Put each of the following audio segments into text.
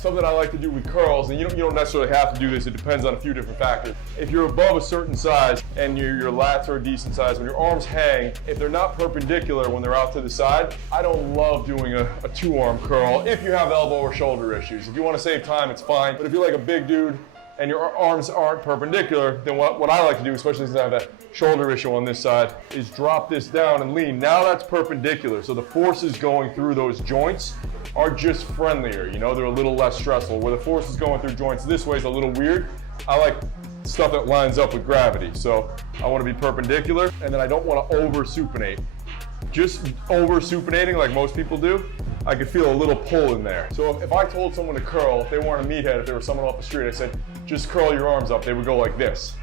something I like to do with curls, and you don't necessarily have to do this, it depends on a few different factors. If you're above a certain size and your lats are a decent size, when your arms hang, if they're not perpendicular when they're out to the side, I don't love doing a two-arm curl if you have elbow or shoulder issues. If you want to save time, it's fine, but if you're like a big dude and your arms aren't perpendicular, then what I like to do, especially since I have that shoulder issue on this side, is drop this down and lean. Now that's perpendicular, so the forces going through those joints are just friendlier, you know, they're a little less stressful. Where the forces going through joints this way is a little weird. I like stuff that lines up with gravity, so I want to be perpendicular, and then I don't want to over supinate. Just over supinating like most people do, I could feel a little pull in there. So if I told someone to curl, if they weren't a meathead, if they were someone off the street, I said, just curl your arms up, they would go like this.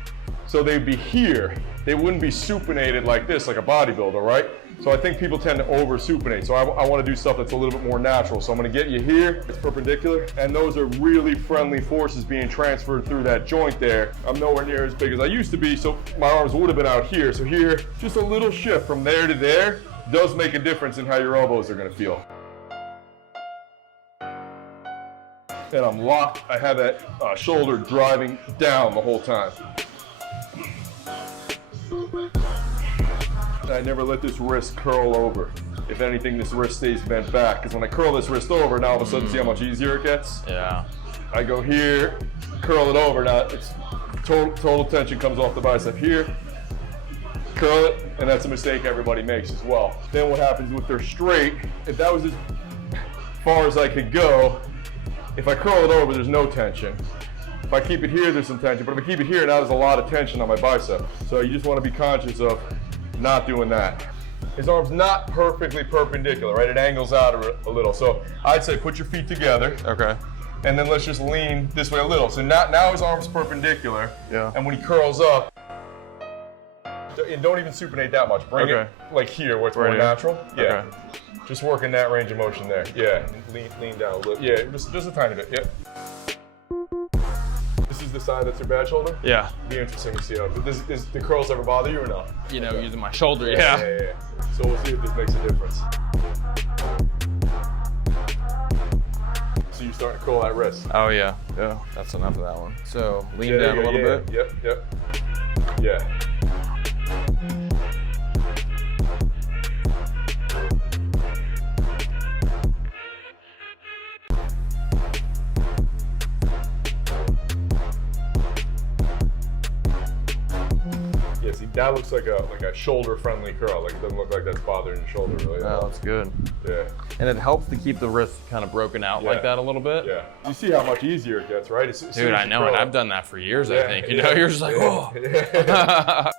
So they'd be here, they wouldn't be supinated like this, like a bodybuilder, right? So I think people tend to over supinate. So I want to do stuff that's a little bit more natural. So I'm going to get you here, it's perpendicular, and those are really friendly forces being transferred through that joint there. I'm nowhere near as big as I used to be, so my arms would have been out here. So here, just a little shift from there to there does make a difference in how your elbows are going to feel. And I'm locked. I have that shoulder driving down the whole time. And I never let this wrist curl over. If anything, this wrist stays bent back. Because when I curl this wrist over, now all of a sudden, see how much easier it gets? Yeah. I go here, curl it over. Now it's total tension comes off the bicep here. Curl it, and that's a mistake everybody makes as well. Then what happens with their straight, if that was as far as I could go, if I curl it over, there's no tension. If I keep it here, there's some tension. But if I keep it here, now there's a lot of tension on my bicep. So you just want to be conscious of not doing that. His arm's not perfectly perpendicular, right? It angles out a little. So I'd say put your feet together. Okay. And then let's just lean this way a little. So now his arm's perpendicular. Yeah. And when he curls up, don't even supinate that much. Bring it like here where it's more natural. Yeah. Okay. Just working that range of motion there. Yeah. Lean down a little. Yeah, just a tiny bit. Yeah. This is the side that's your bad shoulder? Yeah. Be interesting to see how. Does the curls ever bother you or no? You know, using my shoulder, yeah. So we'll see if this makes a difference. So you're starting to curl that wrist. Oh yeah. Yeah. That's enough of that one. So lean down a little bit. Yep. Yeah. Yeah, see, that looks like a shoulder-friendly curl. Like it doesn't look like that's bothering your shoulder really. Oh, that's good. Yeah. And it helps to keep the wrist kind of broken out like that a little bit. Yeah. You see how much easier it gets, right? Dude, I know, and I've done that for years, I think. You know, you're just like, oh.